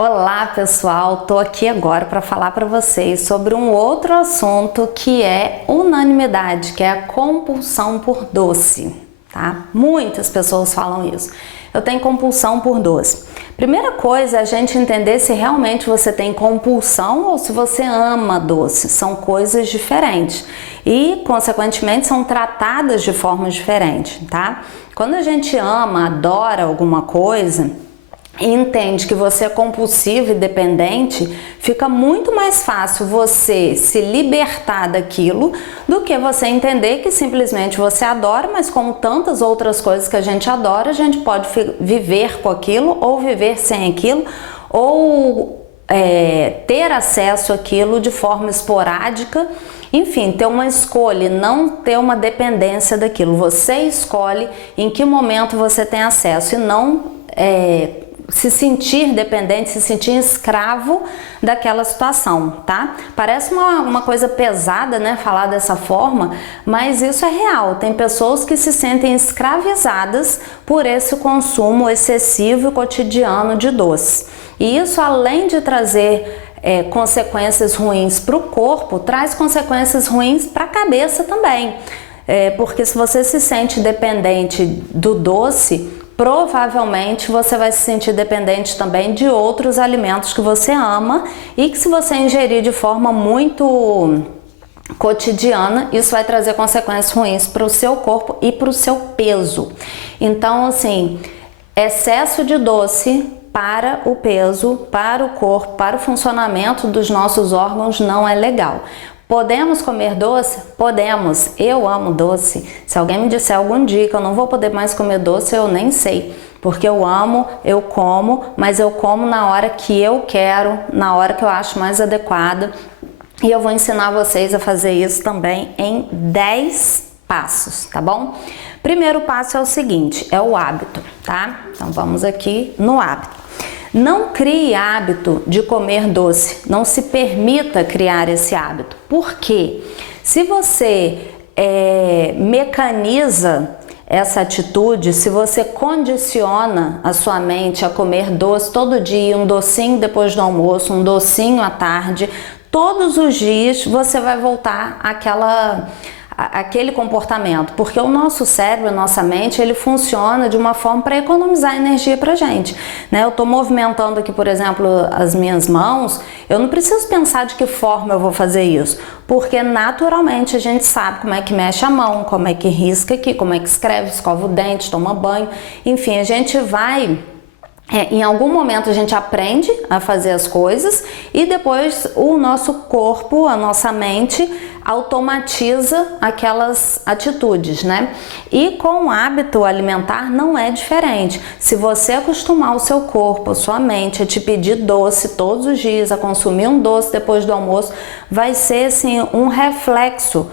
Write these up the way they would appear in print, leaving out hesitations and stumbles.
Olá pessoal, tô aqui agora para falar para vocês sobre um outro assunto que é unanimidade, que é a compulsão por doce, tá? Muitas pessoas falam isso. Eu tenho compulsão por doce. Primeira coisa é a gente entender se realmente você tem compulsão ou se você ama doce. São coisas diferentes e, consequentemente, são tratadas de forma diferente, tá? Quando a gente ama, adora alguma coisa e entende que você é compulsivo e dependente, fica muito mais fácil você se libertar daquilo do que você entender que simplesmente você adora, mas como tantas outras coisas que a gente adora, a gente pode viver com aquilo ou viver sem aquilo ou ter acesso àquilo de forma esporádica. Enfim, ter uma escolha e não ter uma dependência daquilo. Você escolhe em que momento você tem acesso e não se sentir dependente, se sentir escravo daquela situação, tá? Parece uma coisa pesada, né, falar dessa forma, mas isso é real. Tem pessoas que se sentem escravizadas por esse consumo excessivo e cotidiano de doces. E isso, além de trazer consequências ruins para o corpo, traz consequências ruins para a cabeça também. Porque se você se sente dependente do doce, provavelmente você vai se sentir dependente também de outros alimentos que você ama e que, se você ingerir de forma muito cotidiana, isso vai trazer consequências ruins para o seu corpo e para o seu peso. Então, assim, excesso de doce para o peso, para o corpo, para o funcionamento dos nossos órgãos não é legal. Podemos comer doce? Podemos. Eu amo doce. Se alguém me disser algum dia que eu não vou poder mais comer doce, eu nem sei. Porque eu amo, eu como, mas eu como na hora que eu quero, na hora que eu acho mais adequada. E eu vou ensinar vocês a fazer isso também em 10 passos, tá bom? Primeiro passo é o seguinte, é o hábito, tá? Então vamos aqui no hábito. Não crie hábito de comer doce, não se permita criar esse hábito. Por quê? Se você mecaniza essa atitude, se você condiciona a sua mente a comer doce todo dia, um docinho depois do almoço, um docinho à tarde, todos os dias você vai voltar àquele comportamento, porque o nosso cérebro, a nossa mente, ele funciona de uma forma para economizar energia pra gente, né? Eu tô movimentando aqui, por exemplo, as minhas mãos, eu não preciso pensar de que forma eu vou fazer isso, porque naturalmente a gente sabe como é que mexe a mão, como é que risca aqui, como é que escreve, escova o dente, toma banho, enfim, a gente vai... em algum momento a gente aprende a fazer as coisas e depois o nosso corpo, a nossa mente automatiza aquelas atitudes, né? E com o hábito alimentar não é diferente. Se você acostumar o seu corpo, a sua mente a te pedir doce todos os dias, a consumir um doce depois do almoço, vai ser assim um reflexo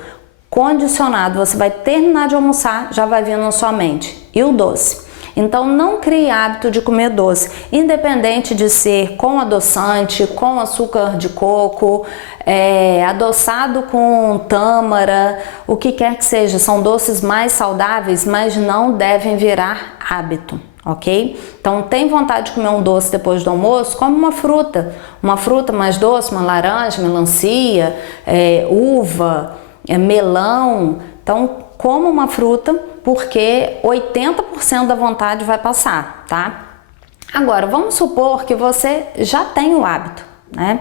condicionado. Você vai terminar de almoçar, já vai vir na sua mente. E o doce? Então não crie hábito de comer doce, independente de ser com adoçante, com açúcar de coco, adoçado com tâmara, o que quer que seja. São doces mais saudáveis, mas não devem virar hábito, ok? Então tem vontade de comer um doce depois do almoço? Come uma fruta mais doce, uma laranja, melancia, uva, melão. Então coma uma fruta, porque 80% da vontade vai passar, tá? Agora, vamos supor que você já tem o hábito, né?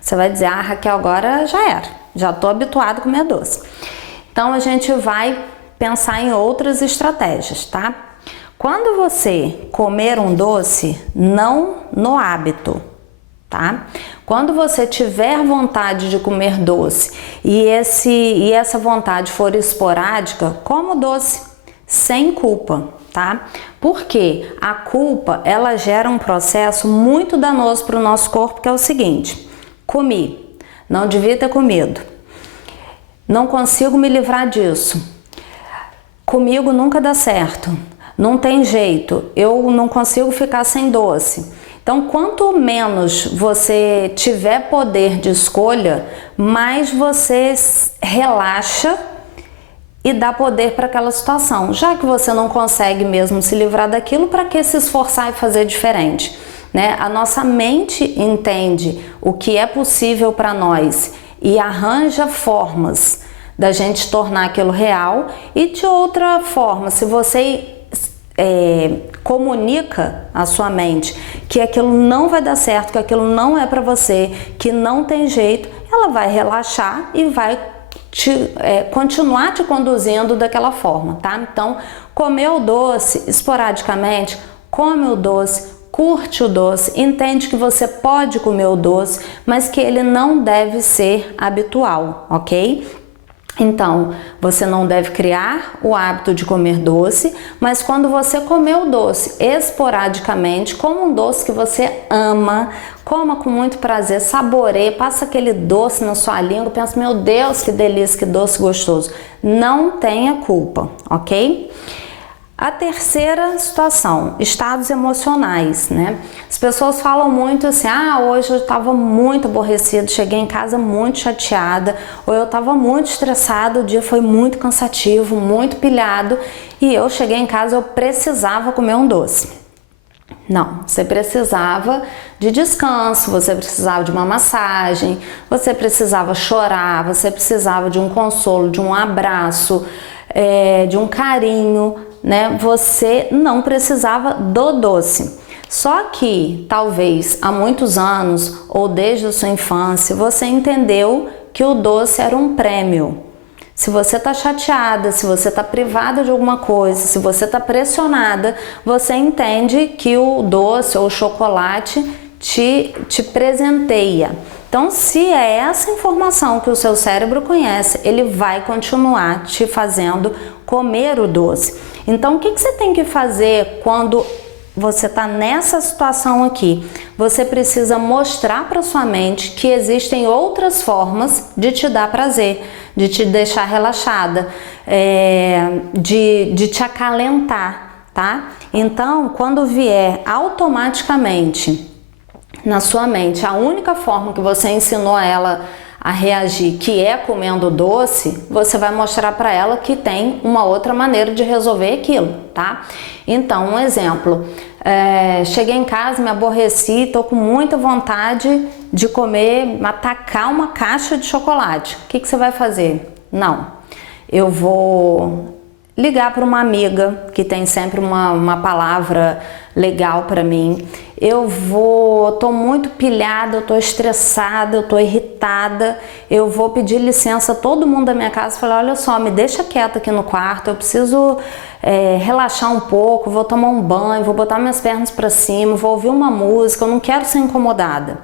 Você vai dizer, Raquel, agora já era, já tô habituado a comer doce. Então, a gente vai pensar em outras estratégias, tá? Quando você comer um doce, não no hábito, tá? Quando você tiver vontade de comer doce e essa vontade for esporádica, coma o doce sem culpa, tá? Porque a culpa, ela gera um processo muito danoso para o nosso corpo, que é o seguinte: comi, não devia ter comido, não consigo me livrar disso, comigo nunca dá certo, não tem jeito, eu não consigo ficar sem doce. Então, quanto menos você tiver poder de escolha, mais você relaxa e dá poder para aquela situação. Já que você não consegue mesmo se livrar daquilo, para que se esforçar e fazer diferente? né? A nossa mente entende o que é possível para nós e arranja formas da gente tornar aquilo real, e de outra forma, se você comunica à sua mente que aquilo não vai dar certo, que aquilo não é para você, que não tem jeito, ela vai relaxar e vai continuar te conduzindo daquela forma, tá? Então, comer o doce esporadicamente, come o doce, curte o doce, entende que você pode comer o doce, mas que ele não deve ser habitual, ok? Então, você não deve criar o hábito de comer doce, mas quando você comer o doce esporadicamente, como um doce que você ama, coma com muito prazer, saboreie, passa aquele doce na sua língua, pensa, meu Deus, que delícia, que doce gostoso. Não tenha culpa, ok? A terceira situação, estados emocionais, né? As pessoas falam muito assim, hoje eu estava muito aborrecido, cheguei em casa muito chateada, ou eu estava muito estressada, o dia foi muito cansativo, muito pilhado, e eu cheguei em casa, eu precisava comer um doce. Não, você precisava de descanso, você precisava de uma massagem, você precisava chorar, você precisava de um consolo, de um abraço, de um carinho, né? Você não precisava do doce. Só que talvez há muitos anos ou desde a sua infância você entendeu que o doce era um prêmio. Se você está chateada, se você está privada de alguma coisa, se você está pressionada, você entende que o doce ou o chocolate te presenteia. Então, se é essa informação que o seu cérebro conhece, ele vai continuar te fazendo comer o doce. Então, o que você tem que fazer quando você está nessa situação aqui? Você precisa mostrar para sua mente que existem outras formas de te dar prazer, de te deixar relaxada, de te acalentar, tá? Então, quando vier automaticamente na sua mente a única forma que você ensinou ela a reagir, que é comendo doce, você vai mostrar para ela que tem uma outra maneira de resolver aquilo, tá? Então, um exemplo, cheguei em casa, me aborreci, tô com muita vontade de comer, atacar uma caixa de chocolate. O que você vai fazer? Não, eu vou ligar para uma amiga que tem sempre uma palavra legal para mim. Tô muito pilhada, eu tô estressada, eu tô irritada, eu vou pedir licença a todo mundo da minha casa e falar, olha só, me deixa quieta aqui no quarto, eu preciso relaxar um pouco, vou tomar um banho, vou botar minhas pernas para cima, vou ouvir uma música, eu não quero ser incomodada.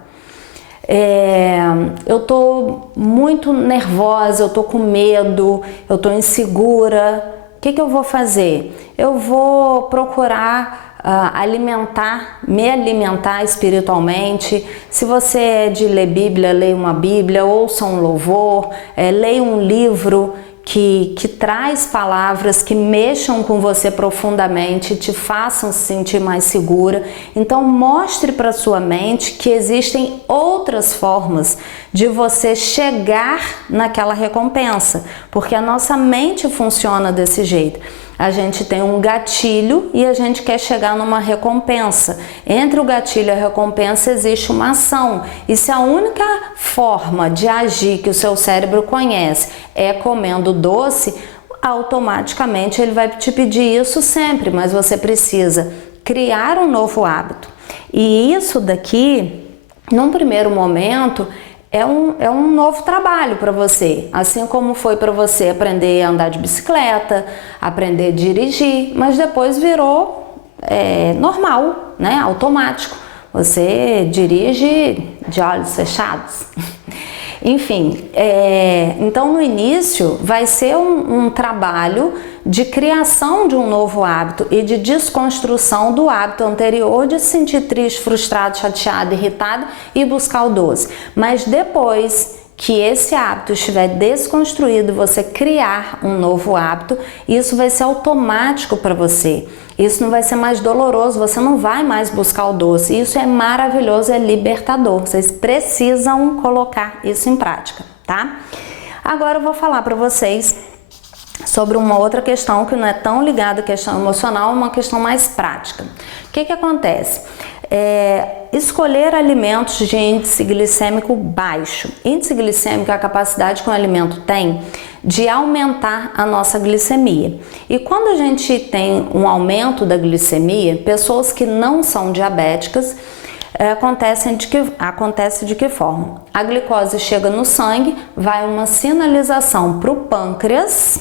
Eu tô muito nervosa, eu tô com medo, eu tô insegura. O que eu vou fazer? Eu vou procurar me alimentar espiritualmente. Se você é de ler Bíblia, leia uma Bíblia, ouça um louvor, leia um livro que traz palavras que mexam com você profundamente, te façam se sentir mais segura. Então mostre para sua mente que existem outras formas de você chegar naquela recompensa, porque a nossa mente funciona desse jeito. A gente tem um gatilho e a gente quer chegar numa recompensa. Entre o gatilho e a recompensa existe uma ação. E se a única forma de agir que o seu cérebro conhece é comendo doce, automaticamente ele vai te pedir isso sempre, mas você precisa criar um novo hábito. E isso daqui, num primeiro momento, é um novo trabalho para você, assim como foi para você aprender a andar de bicicleta, aprender a dirigir, mas depois virou normal, né? Automático. Você dirige de olhos fechados. Enfim, então no início vai ser um trabalho de criação de um novo hábito e de desconstrução do hábito anterior de se sentir triste, frustrado, chateado, irritado e buscar o doce. Mas depois que esse hábito estiver desconstruído, você criar um novo hábito, isso vai ser automático para você. Isso não vai ser mais doloroso, você não vai mais buscar o doce. Isso é maravilhoso, é libertador. Vocês precisam colocar isso em prática, tá? Agora eu vou falar para vocês sobre uma outra questão que não é tão ligada à questão emocional, é uma questão mais prática. O que acontece? escolher alimentos de índice glicêmico baixo. Índice glicêmico é a capacidade que um alimento tem de aumentar a nossa glicemia. E quando a gente tem um aumento da glicemia, pessoas que não são diabéticas, acontece de que forma? A glicose chega no sangue, vai uma sinalização para o pâncreas,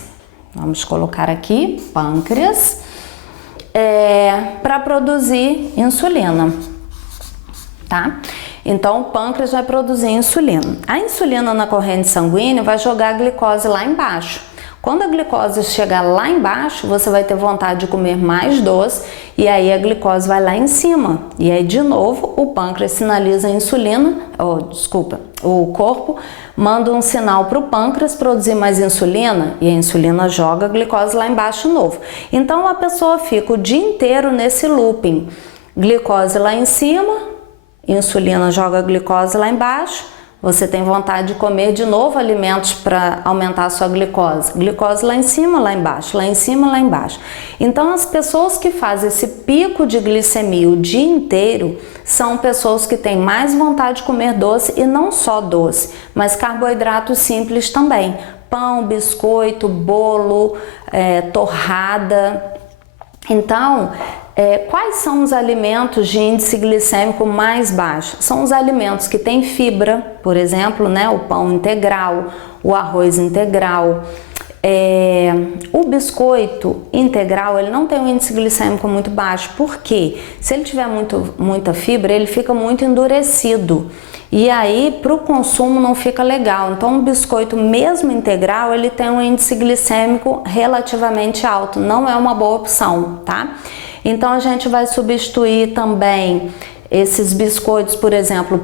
vamos colocar aqui, pâncreas, para produzir insulina, tá? Então o pâncreas vai produzir insulina. A insulina na corrente sanguínea vai jogar a glicose lá embaixo. Quando a glicose chegar lá embaixo, você vai ter vontade de comer mais doce e aí a glicose vai lá em cima. E aí de novo o pâncreas sinaliza a insulina, o corpo manda um sinal para o pâncreas produzir mais insulina e a insulina joga a glicose lá embaixo de novo. Então a pessoa fica o dia inteiro nesse looping. Glicose lá em cima, insulina joga a glicose lá embaixo. Você tem vontade de comer de novo alimentos para aumentar a sua glicose. Glicose lá em cima, lá embaixo, lá em cima, lá embaixo. Então, as pessoas que fazem esse pico de glicemia o dia inteiro são pessoas que têm mais vontade de comer doce e não só doce, mas carboidratos simples também. Pão, biscoito, bolo, torrada. Então, quais são os alimentos de índice glicêmico mais baixo? São os alimentos que têm fibra, por exemplo, né, o pão integral, o arroz integral. O biscoito integral, ele não tem um índice glicêmico muito baixo, porque se ele tiver muita fibra, ele fica muito endurecido. E aí, para o consumo não fica legal. Então, o biscoito mesmo integral, ele tem um índice glicêmico relativamente alto. Não é uma boa opção, tá? Então, a gente vai substituir também esses biscoitos, por exemplo,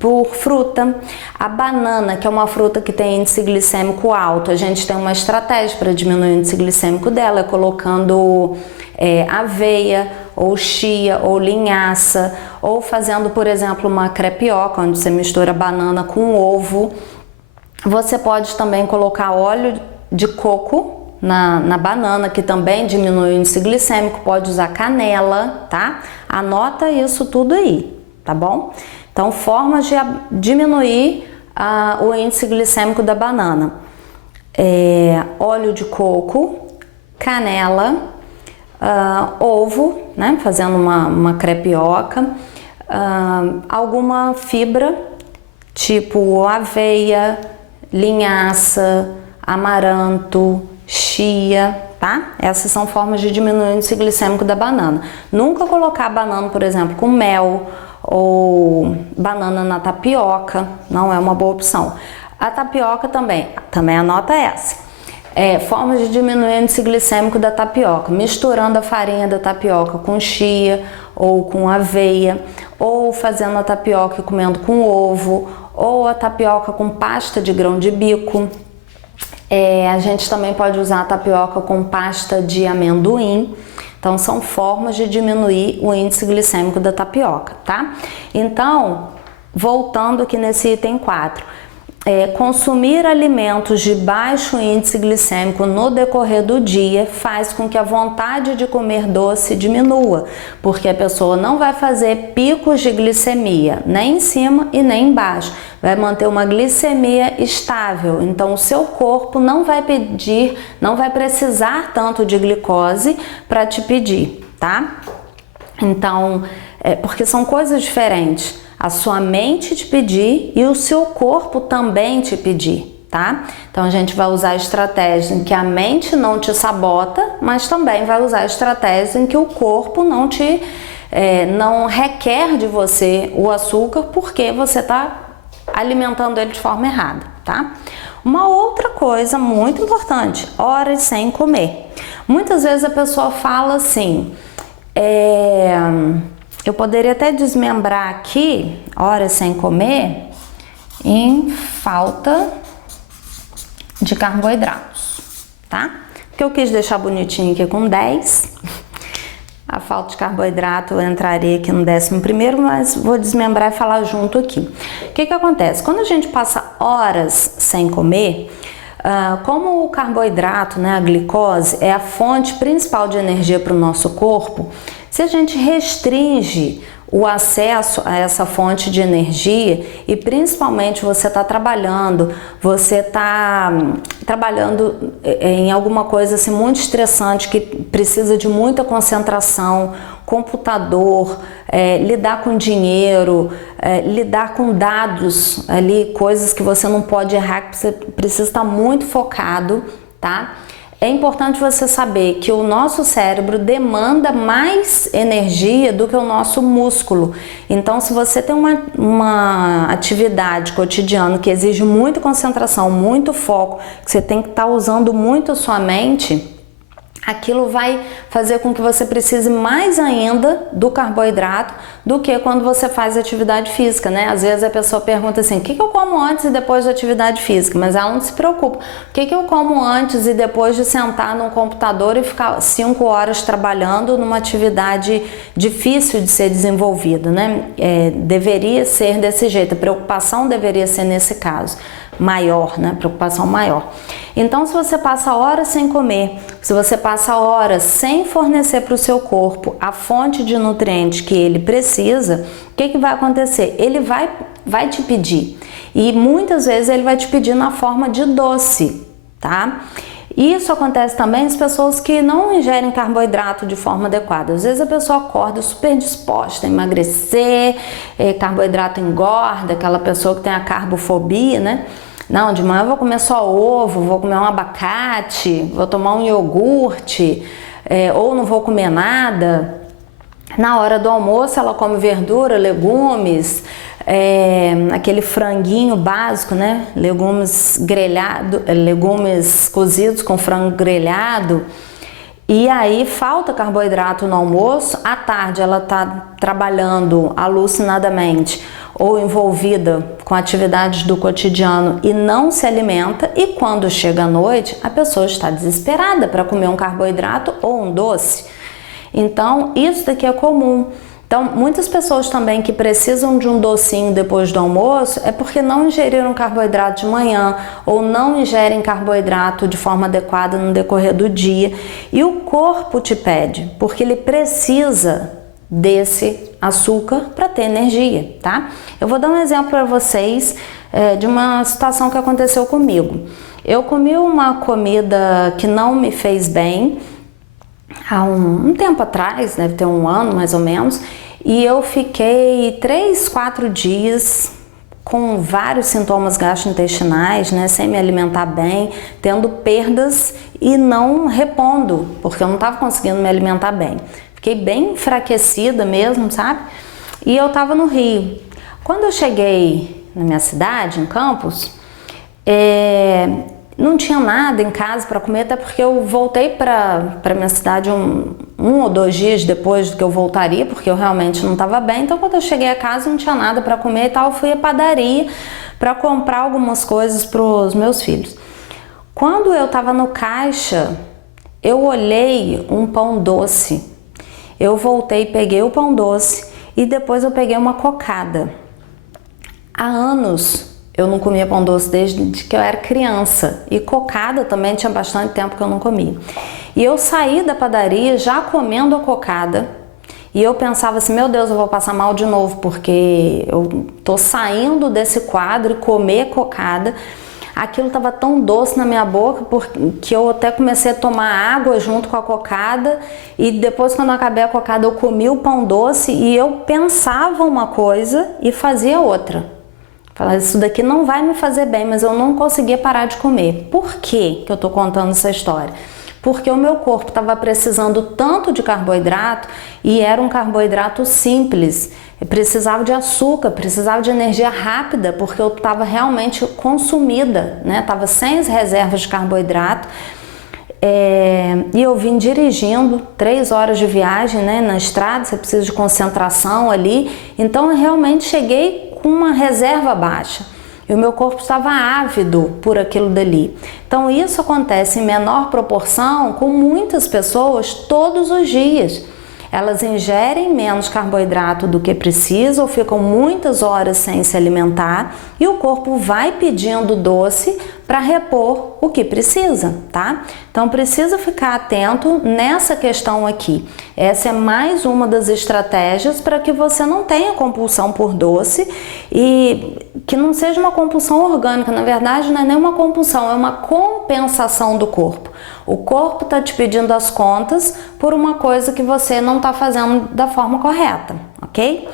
por fruta. A banana, que é uma fruta que tem índice glicêmico alto, a gente tem uma estratégia para diminuir o índice glicêmico dela, colocando aveia, ou chia, ou linhaça, ou fazendo, por exemplo, uma crepioca, onde você mistura banana com ovo. Você pode também colocar óleo de coco na banana, que também diminui o índice glicêmico. Pode usar canela, tá? Anota isso tudo aí, tá bom? Então, formas de diminuir o índice glicêmico da banana. Óleo de coco, canela, ovo, né? Fazendo uma crepioca, alguma fibra, tipo aveia, linhaça, amaranto, chia, tá? Essas são formas de diminuir o índice glicêmico da banana. Nunca colocar banana, por exemplo, com mel ou banana na tapioca, não é uma boa opção. A tapioca também anota essa. Formas de diminuir o índice glicêmico da tapioca, misturando a farinha da tapioca com chia ou com aveia, ou fazendo a tapioca e comendo com ovo, ou a tapioca com pasta de grão de bico. A gente também pode usar a tapioca com pasta de amendoim. Então, são formas de diminuir o índice glicêmico da tapioca, tá? Então, voltando aqui nesse item 4. Consumir alimentos de baixo índice glicêmico no decorrer do dia faz com que a vontade de comer doce diminua, porque a pessoa não vai fazer picos de glicemia, nem em cima e nem embaixo, vai manter uma glicemia estável. Então o seu corpo não vai precisar tanto de glicose para te pedir, tá? Então, porque são coisas diferentes. A sua mente te pedir e o seu corpo também te pedir, tá? Então a gente vai usar estratégias em que a mente não te sabota, mas também vai usar estratégias em que o corpo não requer de você o açúcar porque você está alimentando ele de forma errada, tá? Uma outra coisa muito importante, horas sem comer. Muitas vezes a pessoa fala assim, eu poderia até desmembrar aqui, horas sem comer, em falta de carboidratos, tá? Porque eu quis deixar bonitinho aqui com 10. A falta de carboidrato eu entraria aqui no 11º, mas vou desmembrar e falar junto aqui. O que acontece? Quando a gente passa horas sem comer, como o carboidrato, né, a glicose, é a fonte principal de energia para o nosso corpo, se a gente restringe o acesso a essa fonte de energia e principalmente você está trabalhando em alguma coisa assim muito estressante que precisa de muita concentração, computador, lidar com dinheiro, lidar com dados ali, coisas que você não pode errar, que você precisa estar muito focado, tá? É importante você saber que o nosso cérebro demanda mais energia do que o nosso músculo. Então, se você tem uma atividade cotidiana que exige muita concentração, muito foco, que você tem que estar usando muito a sua mente, aquilo vai fazer com que você precise mais ainda do carboidrato do que quando você faz atividade física, né? Às vezes a pessoa pergunta assim, o que eu como antes e depois da atividade física? Mas ela não se preocupa. O que eu como antes e depois de sentar num computador e ficar 5 horas trabalhando numa atividade difícil de ser desenvolvida, né? Deveria ser desse jeito, a preocupação deveria ser nesse caso. Maior, né? Preocupação maior. Então, se você passa horas sem comer, se você passa horas sem fornecer para o seu corpo a fonte de nutrientes que ele precisa, o que vai acontecer? Ele vai te pedir. E muitas vezes ele vai te pedir na forma de doce, tá? Isso acontece também nas pessoas que não ingerem carboidrato de forma adequada. Às vezes a pessoa acorda super disposta a emagrecer, carboidrato engorda, aquela pessoa que tem a carbofobia, né? Não, de manhã eu vou comer só ovo, vou comer um abacate, vou tomar um iogurte, ou não vou comer nada. Na hora do almoço ela come verdura, legumes, aquele franguinho básico, né? Legumes grelhados, legumes cozidos com frango grelhado. E aí falta carboidrato no almoço. À tarde ela tá trabalhando alucinadamente ou envolvida com atividades do cotidiano e não se alimenta, e quando chega à noite a pessoa está desesperada para comer um carboidrato ou um doce. Então isso daqui é comum. Então muitas pessoas também que precisam de um docinho depois do almoço é porque não ingeriram carboidrato de manhã ou não ingerem carboidrato de forma adequada no decorrer do dia, e o corpo te pede, porque ele precisa desse açúcar para ter energia, tá? Eu vou dar um exemplo para vocês de uma situação que aconteceu comigo. Eu comi uma comida que não me fez bem há um tempo atrás, deve ter um ano mais ou menos, e eu fiquei 3, 4 dias com vários sintomas gastrointestinais, né, sem me alimentar bem, tendo perdas e não repondo, porque eu não estava conseguindo me alimentar bem. Fiquei bem enfraquecida mesmo, sabe? E eu estava no Rio. Quando eu cheguei na minha cidade, em Campos, não tinha nada em casa para comer, até porque eu voltei para minha cidade um ou 2 dias depois do que eu voltaria, porque eu realmente não estava bem. Então, quando eu cheguei a casa, não tinha nada para comer e tal. Eu fui à padaria para comprar algumas coisas para os meus filhos. Quando eu estava no caixa, eu olhei um pão doce. Eu voltei, peguei o pão doce e depois eu peguei uma cocada. Há anos eu não comia pão doce desde que eu era criança, e cocada também tinha bastante tempo que eu não comia. E eu saí da padaria já comendo a cocada, e eu pensava assim, meu Deus, eu vou passar mal de novo, porque eu tô saindo desse quadro e comer cocada. Aquilo estava tão doce na minha boca que eu até comecei a tomar água junto com a cocada, e depois, quando eu acabei a cocada, eu comi o pão doce e eu pensava uma coisa e fazia outra. Falava, isso daqui não vai me fazer bem, mas eu não conseguia parar de comer. Por que eu tô contando essa história? Porque o meu corpo estava precisando tanto de carboidrato, e era um carboidrato simples. Eu precisava de açúcar, precisava de energia rápida, porque eu estava realmente consumida, né? Estava sem as reservas de carboidrato. E eu vim dirigindo 3 horas de viagem, né? Na estrada, você precisa de concentração ali. Então eu realmente cheguei com uma reserva baixa. E o meu corpo estava ávido por aquilo dali. Então isso acontece em menor proporção com muitas pessoas todos os dias. elas ingerem menos carboidrato do que precisa ou ficam muitas horas sem se alimentar e o corpo vai pedindo doce para repor o que precisa, tá? Então precisa ficar atento nessa questão aqui. Essa é mais uma das estratégias para que você não tenha compulsão por doce e que não seja uma compulsão orgânica. Na verdade, não é nem uma compulsão, é uma compensação do corpo. O corpo está te pedindo as contas por uma coisa que você não está fazendo da forma correta, ok?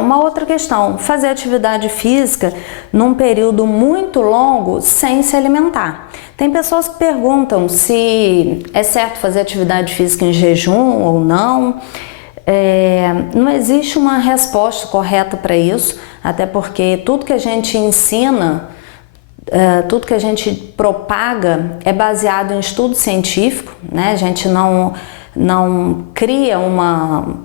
Uma outra questão, fazer atividade física num período muito longo sem se alimentar. Tem pessoas que perguntam se é certo fazer atividade física em jejum ou não. Não existe uma resposta correta para isso, até porque tudo que a gente ensina, tudo que a gente propaga é baseado em estudo científico, né? A gente não cria uma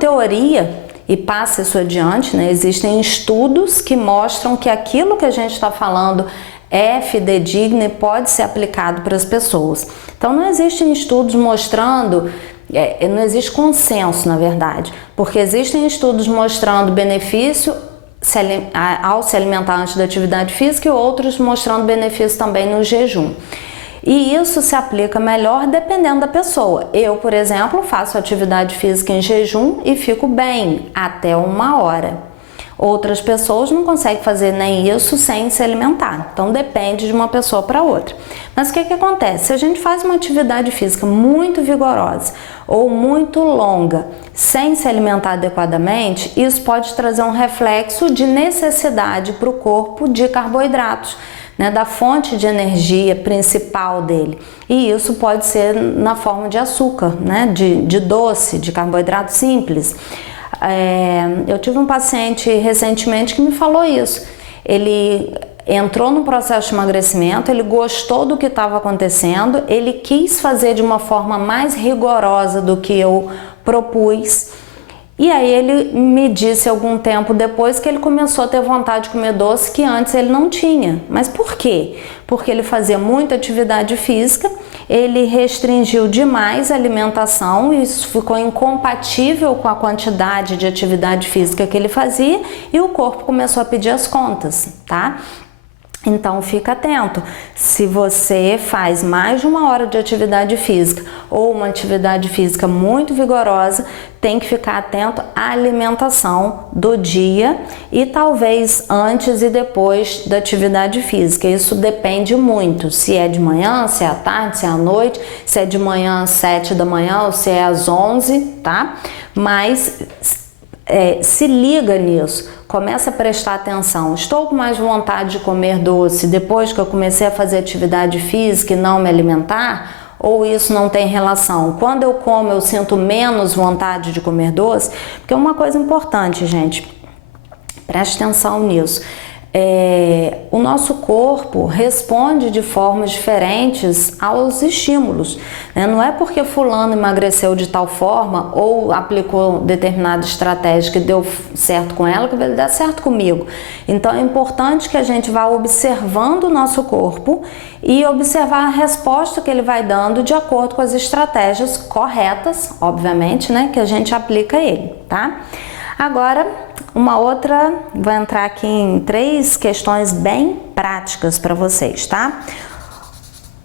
teoria e passa isso adiante, né? Existem estudos que mostram que aquilo que a gente está falando é fidedigno e pode ser aplicado para as pessoas. Então não existem estudos mostrando, não existe consenso na verdade, porque existem estudos mostrando benefício ao se alimentar antes da atividade física e outros mostrando benefício também no jejum. E isso se aplica melhor dependendo da pessoa. Eu, por exemplo, faço atividade física em jejum e fico bem até 1 hora. Outras pessoas não conseguem fazer nem isso sem se alimentar. Então depende de uma pessoa para outra. Mas o que acontece? Se a gente faz uma atividade física muito vigorosa ou muito longa sem se alimentar adequadamente, isso pode trazer um reflexo de necessidade para o corpo de carboidratos, né, da fonte de energia principal dele. E isso pode ser na forma de açúcar, né, de doce, de carboidrato simples. Eu tive um paciente recentemente que me falou isso. Ele entrou no processo de emagrecimento, ele gostou do que estava acontecendo, ele quis fazer de uma forma mais rigorosa do que eu propus. E aí ele me disse algum tempo depois que ele começou a ter vontade de comer doce que antes ele não tinha. Mas por quê? Porque ele fazia muita atividade física, ele restringiu demais a alimentação, e isso ficou incompatível com a quantidade de atividade física que ele fazia e o corpo começou a pedir as contas, tá? Então fica atento, se você faz mais de 1 hora de atividade física ou uma atividade física muito vigorosa, tem que ficar atento à alimentação do dia e talvez antes e depois da atividade física. Isso depende muito, se é de manhã, se é à tarde, se é à noite, se é de manhã às 7 da manhã ou se é às 11, tá? Mas se liga nisso. Começa a prestar atenção. Estou com mais vontade de comer doce depois que eu comecei a fazer atividade física e não me alimentar? Ou isso não tem relação? Quando eu como, eu sinto menos vontade de comer doce? Porque é uma coisa importante, gente. Preste atenção nisso. O nosso corpo responde de formas diferentes aos estímulos, né? Não é porque fulano emagreceu de tal forma ou aplicou determinada estratégia que deu certo com ela que vai dar certo comigo. Então é importante que a gente vá observando o nosso corpo e observar a resposta que ele vai dando de acordo com as estratégias corretas, obviamente, né, que a gente aplica a ele, tá? Agora, uma outra, vou entrar aqui em 3 questões bem práticas para vocês, tá?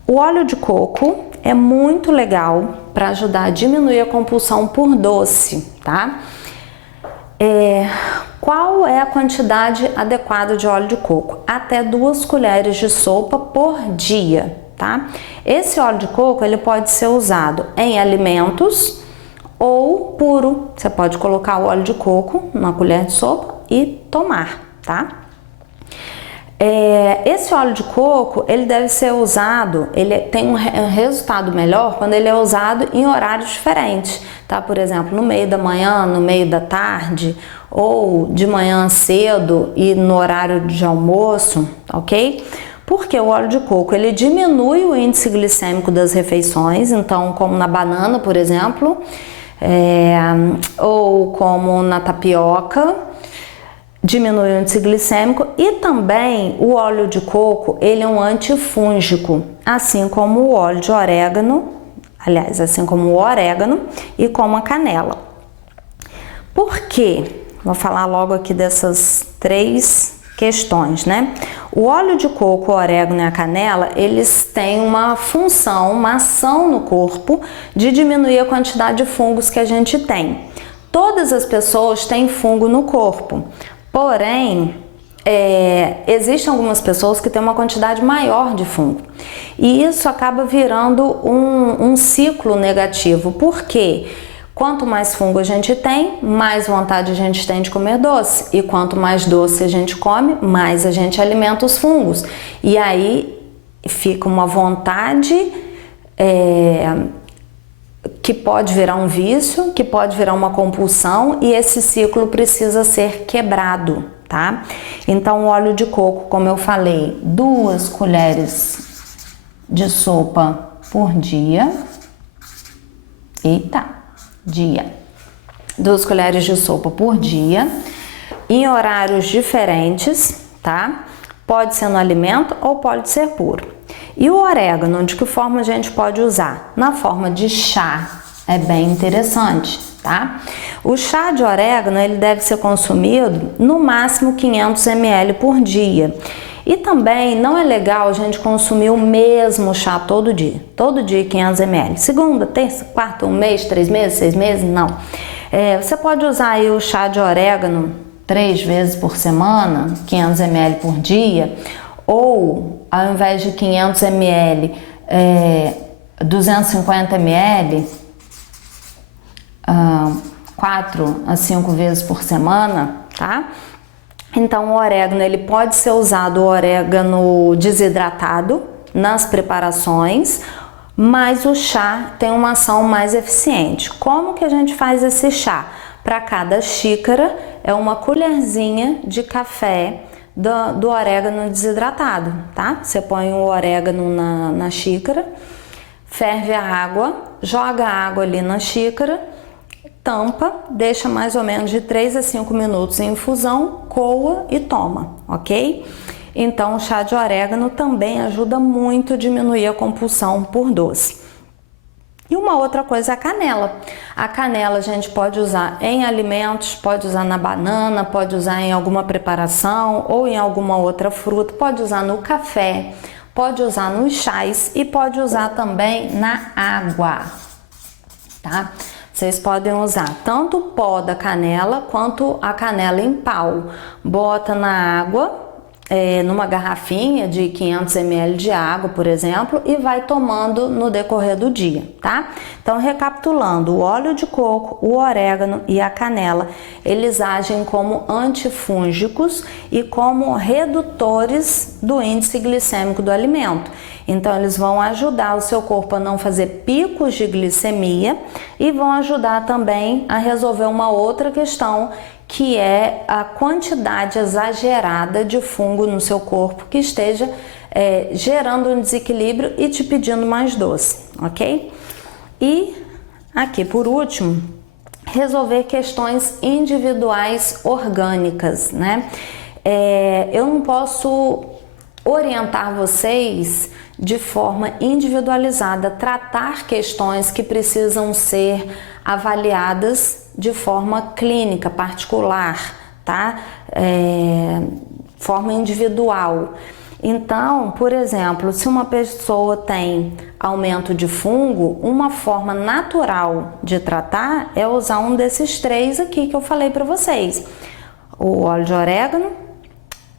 O óleo de coco é muito legal para ajudar a diminuir a compulsão por doce, tá? Qual é a quantidade adequada de óleo de coco? Até 2 colheres de sopa por dia, tá? Esse óleo de coco, ele pode ser usado em alimentos ou puro. Você pode colocar o óleo de coco numa colher de sopa e tomar, tá? Esse óleo de coco, ele deve ser usado, ele tem um resultado melhor quando ele é usado em horários diferentes, tá? Por exemplo, no meio da manhã, no meio da tarde, ou de manhã cedo e no horário de almoço, ok? Porque o óleo de coco, ele diminui o índice glicêmico das refeições, então como na banana, por exemplo, ou como na tapioca, diminui o índice glicêmico. E também o óleo de coco, ele é um antifúngico, assim como o óleo de orégano, Aliás, assim como o orégano e como a canela. Por quê? Vou falar logo aqui dessas 3 questões, né? O óleo de coco, o orégano e a canela, eles têm uma função, uma ação no corpo de diminuir a quantidade de fungos que a gente tem. Todas as pessoas têm fungo no corpo, porém, existem algumas pessoas que têm uma quantidade maior de fungo. E isso acaba virando um ciclo negativo. Por quê? Quanto mais fungo a gente tem, mais vontade a gente tem de comer doce. E quanto mais doce a gente come, mais a gente alimenta os fungos. E aí fica uma vontade que pode virar um vício, que pode virar uma compulsão, e esse ciclo precisa ser quebrado, tá? Então, o óleo de coco, como eu falei, 2 colheres de sopa por dia. Dia. 2 colheres de sopa por dia, em horários diferentes, tá? Pode ser no alimento ou pode ser puro. E o orégano, de que forma a gente pode usar? Na forma de chá, é bem interessante, tá? O chá de orégano, ele deve ser consumido no máximo 500 ml por dia. E também não é legal a gente consumir o mesmo chá todo dia 500 ml. Segunda, terça, quarta, 1 mês, 3 meses, 6 meses, não. Você pode usar aí o chá de orégano 3 vezes por semana, 500 ml por dia, ou ao invés de 500 ml, 250 ml, 4 a 5 vezes por semana, tá? Então, o orégano, ele pode ser usado, o orégano desidratado, nas preparações, mas o chá tem uma ação mais eficiente. Como que a gente faz esse chá? Para cada xícara, é uma colherzinha de café do orégano desidratado, tá? Você põe o orégano na xícara, ferve a água, joga a água ali na xícara, tampa, deixa mais ou menos de 3 a 5 minutos em infusão, coa e toma, ok? Então, o chá de orégano também ajuda muito a diminuir a compulsão por doce. E uma outra coisa é a canela. A canela a gente pode usar em alimentos, pode usar na banana, pode usar em alguma preparação ou em alguma outra fruta, pode usar no café, pode usar nos chás e pode usar também na água, tá? Vocês podem usar tanto o pó da canela quanto a canela em pau. Bota na água, numa garrafinha de 500 ml de água, por exemplo, e vai tomando no decorrer do dia, tá? Então, recapitulando, o óleo de coco, o orégano e a canela, eles agem como antifúngicos e como redutores do índice glicêmico do alimento. Então, eles vão ajudar o seu corpo a não fazer picos de glicemia e vão ajudar também a resolver uma outra questão, que é a quantidade exagerada de fungo no seu corpo que esteja gerando um desequilíbrio e te pedindo mais doce, ok? E aqui, por último, resolver questões individuais orgânicas, né? Eu não posso orientar vocês de forma individualizada, tratar questões que precisam ser avaliadas de forma clínica, particular, tá? Forma individual. Então, por exemplo, se uma pessoa tem aumento de fungo, uma forma natural de tratar é usar um desses 3 aqui que eu falei para vocês. O óleo de orégano,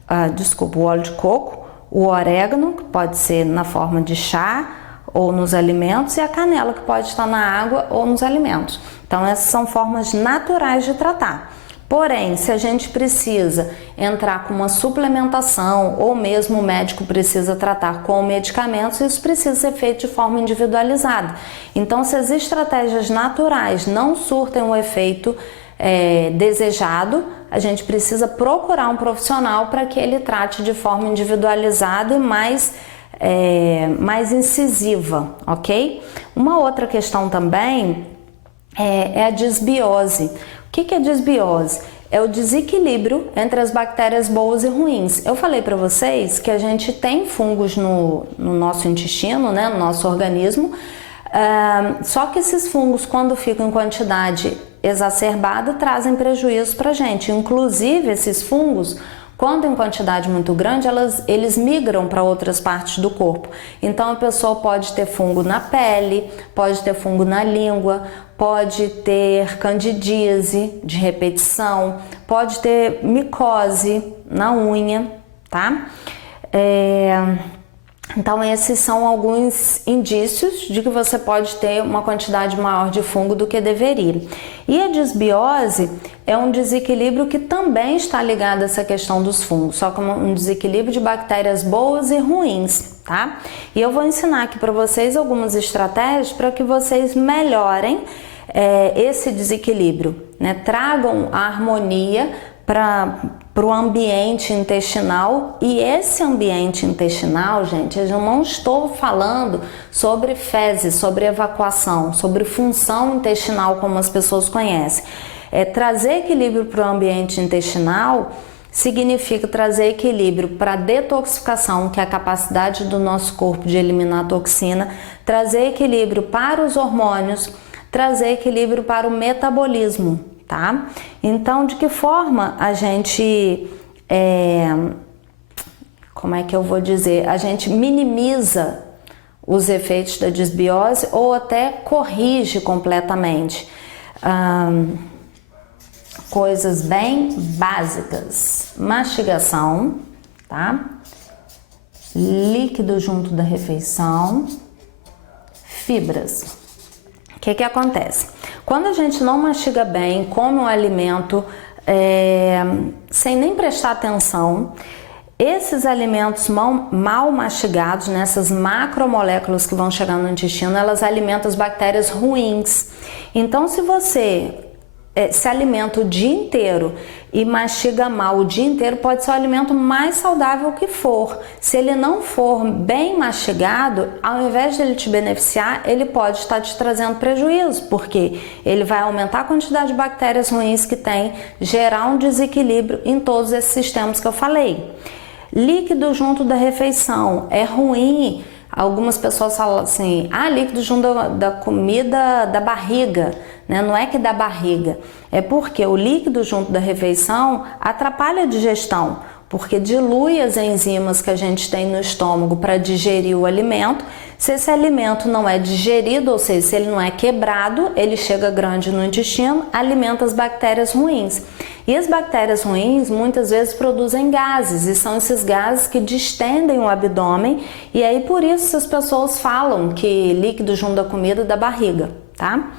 o óleo de coco, o orégano, que pode ser na forma de chá ou nos alimentos, e a canela, que pode estar na água ou nos alimentos. Então, essas são formas naturais de tratar. Porém, se a gente precisa entrar com uma suplementação ou mesmo o médico precisa tratar com medicamentos, isso precisa ser feito de forma individualizada. Então, se as estratégias naturais não surtem o efeito desejado, a gente precisa procurar um profissional para que ele trate de forma individualizada e mais incisiva, ok? Uma outra questão também é a disbiose. O que é disbiose? É o desequilíbrio entre as bactérias boas e ruins. Eu falei para vocês que a gente tem fungos no nosso intestino, né, no nosso organismo, Só que esses fungos, quando ficam em quantidade exacerbada, trazem prejuízo para a gente. Inclusive, esses fungos, quando em quantidade muito grande, eles migram para outras partes do corpo. Então a pessoa pode ter fungo na pele, pode ter fungo na língua, pode ter candidíase de repetição, pode ter micose na unha, tá? Então esses são alguns indícios de que você pode ter uma quantidade maior de fungo do que deveria. E a disbiose é um desequilíbrio que também está ligado a essa questão dos fungos, só que um desequilíbrio de bactérias boas e ruins, tá? E eu vou ensinar aqui para vocês algumas estratégias para que vocês melhorem esse desequilíbrio, né? Tragam a harmonia para o ambiente intestinal. E esse ambiente intestinal, gente, eu não estou falando sobre fezes, sobre evacuação, sobre função intestinal como as pessoas conhecem. Trazer equilíbrio para o ambiente intestinal significa trazer equilíbrio para a detoxificação, que é a capacidade do nosso corpo de eliminar toxina, trazer equilíbrio para os hormônios, trazer equilíbrio para o metabolismo, tá? Então, de que forma a gente, como é que eu vou dizer? A gente minimiza os efeitos da disbiose ou até corrige completamente. Coisas bem básicas: mastigação, tá? Líquido junto da refeição, fibras. O que acontece? Quando a gente não mastiga bem, come um alimento sem nem prestar atenção, esses alimentos mal mastigados, nessas macromoléculas que vão chegar no intestino, elas alimentam as bactérias ruins. Então, se você se alimenta o dia inteiro e mastiga mal o dia inteiro, pode ser o alimento mais saudável que for. Se ele não for bem mastigado, ao invés de ele te beneficiar, ele pode estar te trazendo prejuízo, porque ele vai aumentar a quantidade de bactérias ruins que tem, gerar um desequilíbrio em todos esses sistemas que eu falei. Líquido junto da refeição é ruim. Algumas pessoas falam assim: líquido junto da comida da barriga, né? Não é que dá barriga, é porque o líquido junto da refeição atrapalha a digestão, porque dilui as enzimas que a gente tem no estômago para digerir o alimento. Se esse alimento não é digerido, ou seja, se ele não é quebrado, ele chega grande no intestino, alimenta as bactérias ruins. E as bactérias ruins muitas vezes produzem gases, e são esses gases que distendem o abdômen, e aí por isso as pessoas falam que líquido junto da comida dá barriga, tá?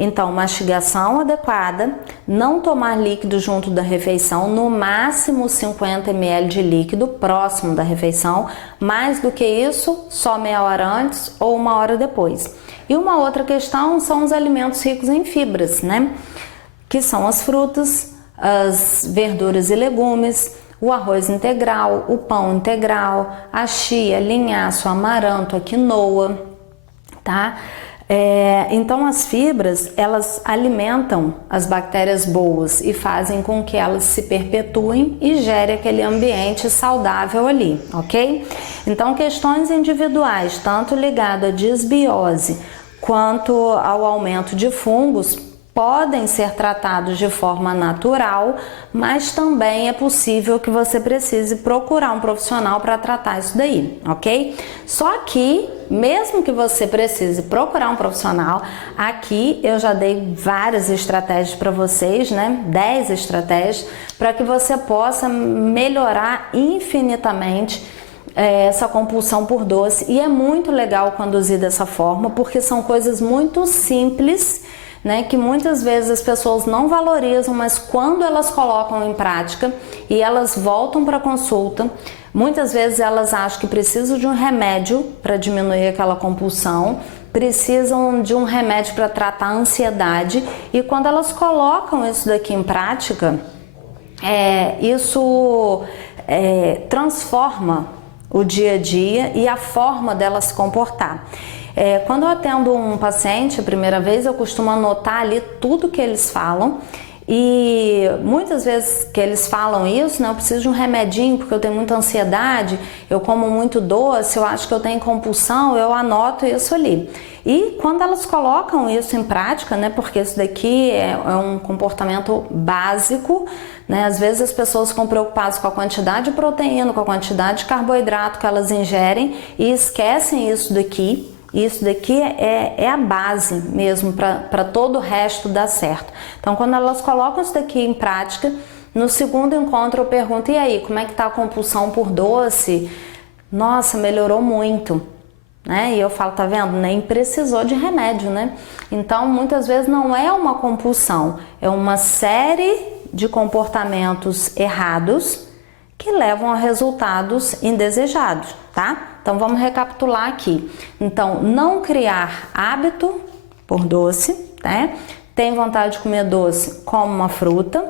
Então, mastigação adequada, não tomar líquido junto da refeição, no máximo 50 ml de líquido próximo da refeição, mais do que isso, só meia hora antes ou uma hora depois. E uma outra questão são os alimentos ricos em fibras, né? Que são as frutas, as verduras e legumes, o arroz integral, o pão integral, a chia, linhaço, amaranto, a quinoa, tá? Então as fibras, elas alimentam as bactérias boas e fazem com que elas se perpetuem e gerem aquele ambiente saudável ali, ok? Então questões individuais, tanto ligado à disbiose quanto ao aumento de fungos, podem ser tratados de forma natural, mas também é possível que você precise procurar um profissional para tratar isso daí, ok? Só que, mesmo que você precise procurar um profissional, aqui eu já dei várias estratégias para vocês, né? 10 estratégias para que você possa melhorar infinitamente essa compulsão por doce. E é muito legal conduzir dessa forma, porque são coisas muito simples, né, que muitas vezes as pessoas não valorizam, mas quando elas colocam em prática e elas voltam para consulta, muitas vezes elas acham que precisam de um remédio para diminuir aquela compulsão, precisam de um remédio para tratar a ansiedade, e quando elas colocam isso daqui em prática, isso transforma o dia a dia e a forma dela se comportar. Quando eu atendo um paciente a primeira vez, eu costumo anotar ali tudo que eles falam E muitas vezes que eles falam isso, né, eu preciso de um remedinho porque eu tenho muita ansiedade, eu como muito doce, eu acho que eu tenho compulsão, eu anoto isso ali. E quando elas colocam isso em prática, né, porque isso daqui é um comportamento básico, né, às vezes as pessoas ficam preocupadas com a quantidade de proteína, com a quantidade de carboidrato que elas ingerem e esquecem isso daqui. Isso daqui é a base mesmo para todo o resto dar certo. Então, quando elas colocam isso daqui em prática, no segundo encontro eu pergunto, e aí, como é que tá a compulsão por doce? Nossa, melhorou muito, né? E eu falo, tá vendo? Nem precisou de remédio, né? Então, muitas vezes não é uma compulsão, é uma série de comportamentos errados que levam a resultados indesejados, tá? Então vamos recapitular aqui. Então, não criar hábito por doce, né? Tem vontade de comer doce, coma uma fruta.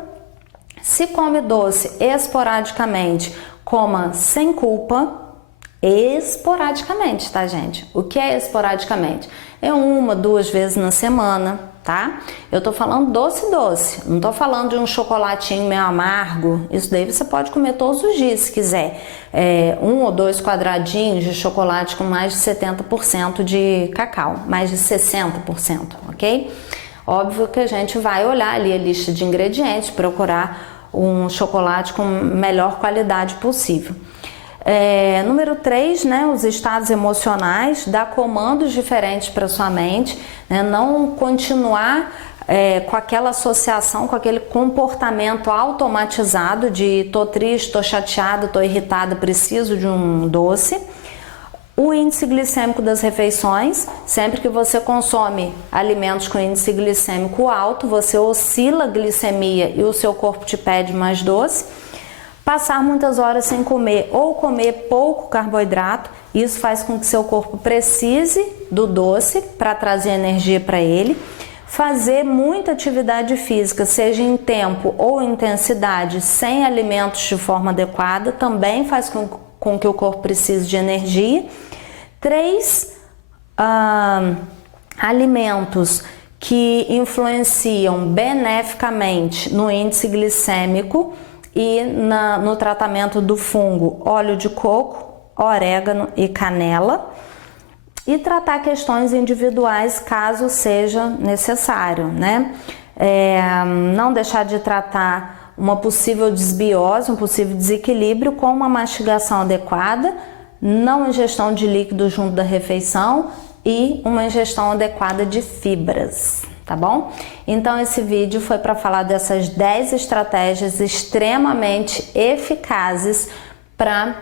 Se come doce esporadicamente, coma sem culpa. Esporadicamente, tá, gente? O que é esporadicamente? É 1, 2 vezes na semana, tá? Eu tô falando doce, não tô falando de um chocolatinho meio amargo. Isso daí você pode comer todos os dias se quiser. 1 ou 2 quadradinhos de chocolate com mais de 70% de cacau, mais de 60%, ok? Óbvio que a gente vai olhar ali a lista de ingredientes, procurar um chocolate com melhor qualidade possível. Número 3, né, os estados emocionais, dar comandos diferentes para sua mente, né, não continuar com aquela associação, com aquele comportamento automatizado de tô triste, tô chateada, tô irritada, preciso de um doce. O índice glicêmico das refeições, sempre que você consome alimentos com índice glicêmico alto, você oscila a glicemia e o seu corpo te pede mais doce. Passar muitas horas sem comer ou comer pouco carboidrato, isso faz com que seu corpo precise do doce para trazer energia para ele. Fazer muita atividade física, seja em tempo ou intensidade, sem alimentos de forma adequada, também faz com que o corpo precise de energia. 3, alimentos que influenciam beneficamente no índice glicêmico e no tratamento do fungo, óleo de coco, orégano e canela, e tratar questões individuais caso seja necessário, né? Não deixar de tratar uma possível desbiose, um possível desequilíbrio com uma mastigação adequada, não ingestão de líquido junto da refeição e uma ingestão adequada de fibras. Tá bom? Então esse vídeo foi para falar dessas 10 estratégias extremamente eficazes para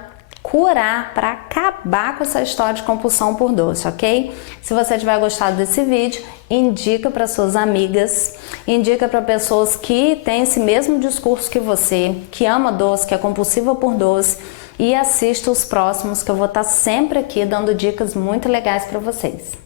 curar, para acabar com essa história de compulsão por doce, ok? Se você tiver gostado desse vídeo, indica para suas amigas, indica para pessoas que têm esse mesmo discurso que você, que ama doce, que é compulsiva por doce, e assista os próximos que eu vou estar sempre aqui dando dicas muito legais para vocês.